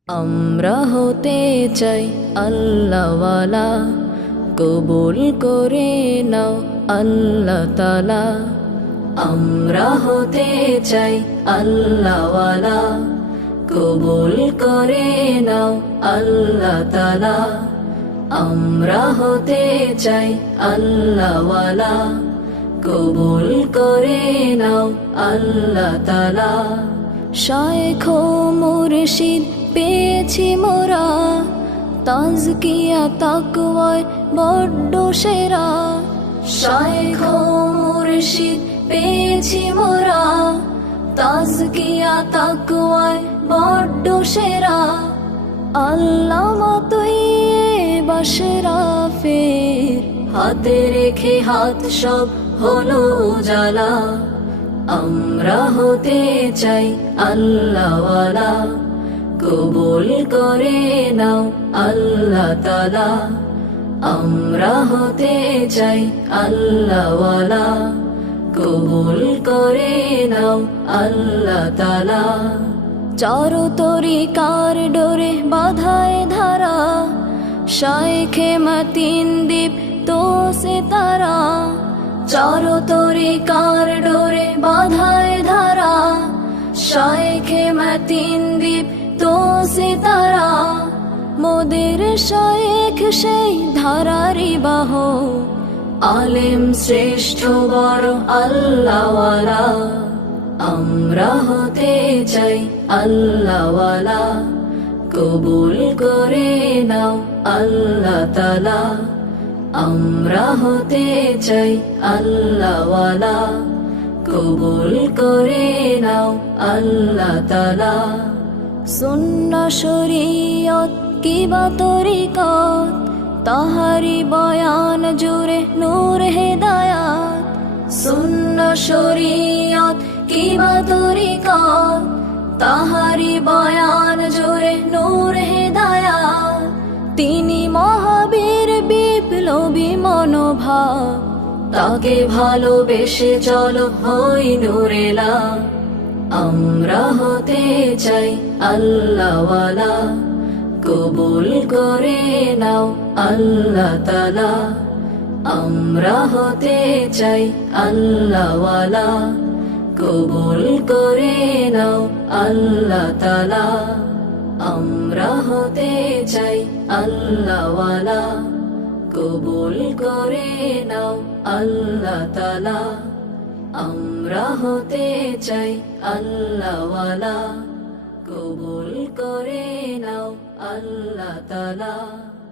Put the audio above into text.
আমরা হতে চাই আল্লাহওয়ালা, কবুল করে নাও আল্লাহ তাআলা। আমরা হতে চাই আল্লাহওয়ালা, কবুল করে নাও আল্লাহ তাআলা। আমরা হতে চাই আল্লাহওয়ালা, কবুল করে নাও আল্লাহ তাআলা। শায়েখ ও মুর্শিদ পেয়েছি মোরা, তাজকিয়া তাকওয়ায় বড্ড সেরা। শায়েখ ও মুর্শিদ পেয়েছি মোরা, তাজকিয়া তাকওয়ায় বড্ড সেরা। আল্লামা তৈয়ব আশরাফের হাতে রেখে হাত সব হলো উজালা। আমরা হতে চাই আল্লাহওয়ালা, কবুল করে নাও আল্লাহ তাআলা। আমরা হতে চাই আল্লাহওয়ালা, কবুল করে নাও আল্লাহ তাআলা। চার তরিকার ডোরে বাঁধায় ধারা, শায়েখে মতিন দ্বীপ তো সিতারা। চার তরিকার ডোরে বাঁধায় ধারা, শায়েখে মতিন দ্বীপ তো সিতারা। মোদের শায়েখ সেই ধারারি বাহ, আলেম শ্রেষ্ঠ বড় আল্লাহওয়ালা। আমরা হতে চাই আল্লাহওয়ালা, কবুল করে নাও আল্লাহ তাআলা। আমরা হতে চাই আল্লাহওয়ালা, কবুল করে নাও আল্লাহ তাআলা। সুন্নাহ শরীয়ত কিবা তরিকত, তাহারি বয়ান জুড়ে নূর হেদায়াত। সুন্নাহ শরীয়ত কিবা তরিকত, তাহারি বয়ান জুড়ে নূর হেদায়াত। তিনি মহাবীর বিপ্লবী মনোভাব, তাকে ভালোবেসে চলো হই নূরেলা। আমরা হতে চাই আল্লাহওয়ালা, কবুল করে নাও আল্লাহ তাআলা। আমরা হতে চাই আল্লাহওয়ালা, কবুল করে নাও আল্লাহ তাআলা। আমরা হতে চাই আল্লাহওয়ালা, কবুল করে নাও আল্লাহ তাআলা। আমরা হতে চাই আল্লাহওয়ালা, কবুল করে নাও আল্লাহ তাআলা।